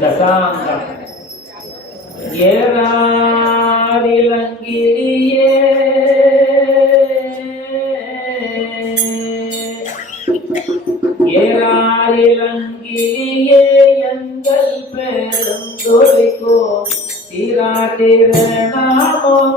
தசாங்கம் ஏராரிலங்கிரியே ஏராரிலங்கிரியே எங்கள் பெருந்தொழிக்கோ திராட்டிரநாமம்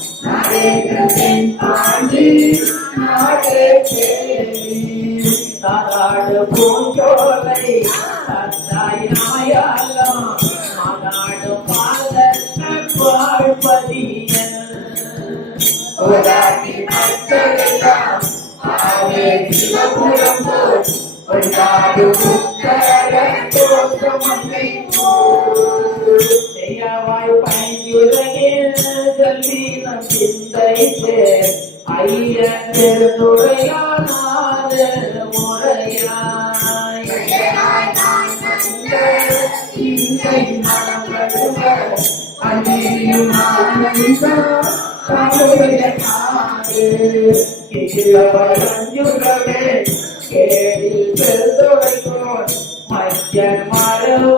தராடு பூஞ்சோலை தத்தாய் நாயாலம் மனாடு பாலத்தன் வாழ்பதியன் உதாட்டி பத்தெல்லாம் ஆவே சிவபுரம் போல் கொண்டாடு சொல்லி நம் சிந்தைத்து ஐயன் பெருந்துரையானாத முறையாய் கேடில் பெருந்துரைக்கோன் மஞ்சள் மரவோ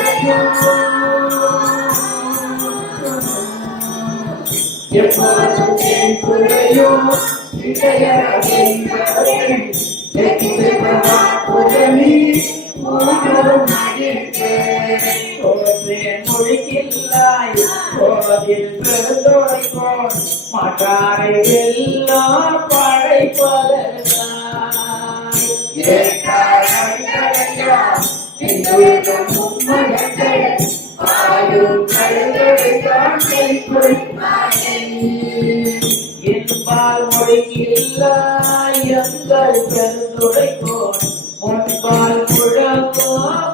எப்போதும் என் குறையோ மொழிக்கில்லாய் போதில் பெருந்தோடைப்போன் மற்றாரை எல்லா படைப்பதற்காய் மொழிக்கில்ல எங்கள் பெருந்துரைக்கோன் முன்பால் முழக்கோ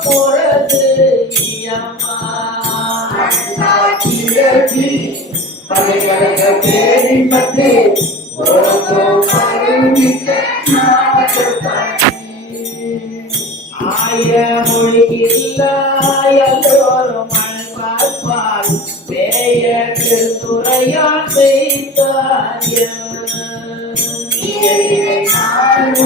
போறது பல்கலைக பேரின்பத்து உலகோ பருமிக்க நாடகத்தை ஆய மொழியில்ல எல்லோரும் மண் பார்ப்பார் பேய திருத்துறையான் செய்தார்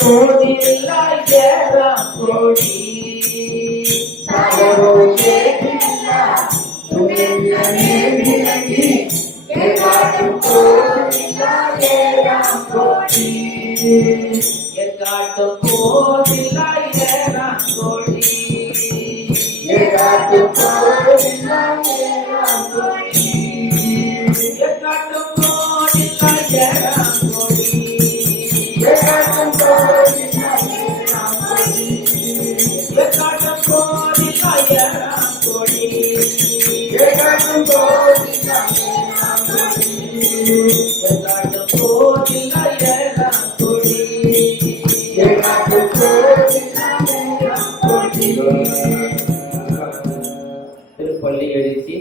கோடி ஏழாம் கோடி எங்காட்டும் போதில்லா ஏழாம் கோடி எங்காட்டும் போதில்லா திருப்பள்ளி எழுச்சி